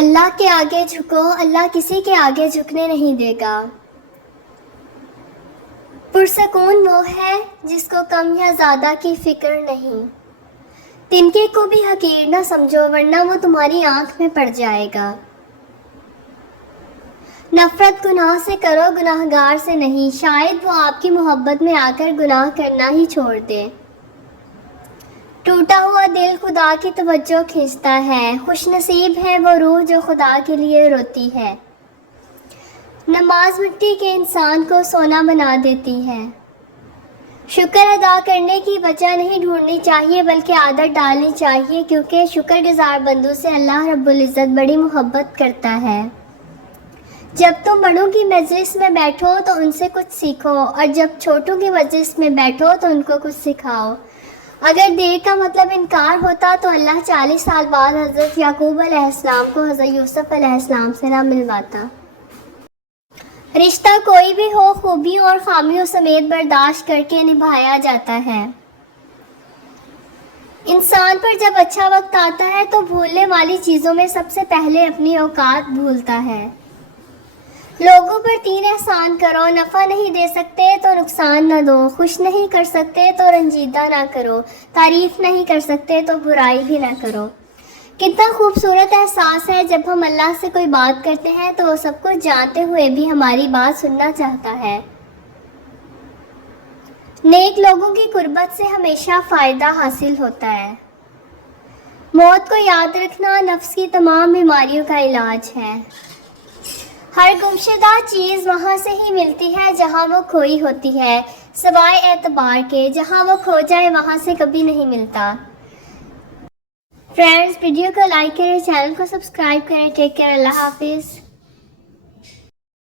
اللہ کے آگے جھکو، اللہ کسی کے آگے جھکنے نہیں دے گا۔ پرسکون وہ ہے جس کو کم یا زیادہ کی فکر نہیں۔ تنکے کو بھی حقیر نہ سمجھو ورنہ وہ تمہاری آنکھ میں پڑ جائے گا۔ نفرت گناہ سے کرو، گناہگار سے نہیں، شاید وہ آپ کی محبت میں آ کر گناہ کرنا ہی چھوڑ دے۔ ٹوٹا ہوا دل خدا کی توجہ کھینچتا ہے، خوش نصیب ہے وہ روح جو خدا کے لیے روتی ہے۔ نماز مٹی کے انسان کو سونا بنا دیتی ہے۔ شکر ادا کرنے کی وجہ نہیں ڈھونڈنی چاہیے بلکہ عادت ڈالنی چاہیے، کیونکہ شکر گزار بندوں سے اللہ رب العزت بڑی محبت کرتا ہے۔ جب تم بڑوں کی مجلس میں بیٹھو تو ان سے کچھ سیکھو، اور جب چھوٹوں کی مجلس میں بیٹھو تو ان کو کچھ سکھاؤ۔ اگر دیر کا مطلب انکار ہوتا تو اللہ 40 سال بعد حضرت یعقوب علیہ السلام کو حضرت یوسف علیہ السلام سے نہ ملواتا۔ رشتہ کوئی بھی ہو خوبیوں اور خامیوں سمیت برداشت کر کے نبھایا جاتا ہے۔ انسان پر جب اچھا وقت آتا ہے تو بھولنے والی چیزوں میں سب سے پہلے اپنی اوقات بھولتا ہے۔ لوگوں پر 3 احسان کرو، نفع نہیں دے سکتے تو نقصان نہ دو، خوش نہیں کر سکتے تو رنجیدہ نہ کرو، تعریف نہیں کر سکتے تو برائی بھی نہ کرو۔ کتنا خوبصورت احساس ہے جب ہم اللہ سے کوئی بات کرتے ہیں تو وہ سب کچھ جانتے ہوئے بھی ہماری بات سننا چاہتا ہے۔ نیک لوگوں کی قربت سے ہمیشہ فائدہ حاصل ہوتا ہے۔ موت کو یاد رکھنا نفس کی تمام بیماریوں کا علاج ہے۔ ہر گمشدہ چیز وہاں سے ہی ملتی ہے جہاں وہ کھوئی ہوتی ہے، سوائے اعتبار کے، جہاں وہ کھو جائے وہاں سے کبھی نہیں ملتا۔ فرینڈز، ویڈیو کو لائک کریں، چینل کو سبسکرائب کریں۔ ٹیک کیئر، اللہ حافظ۔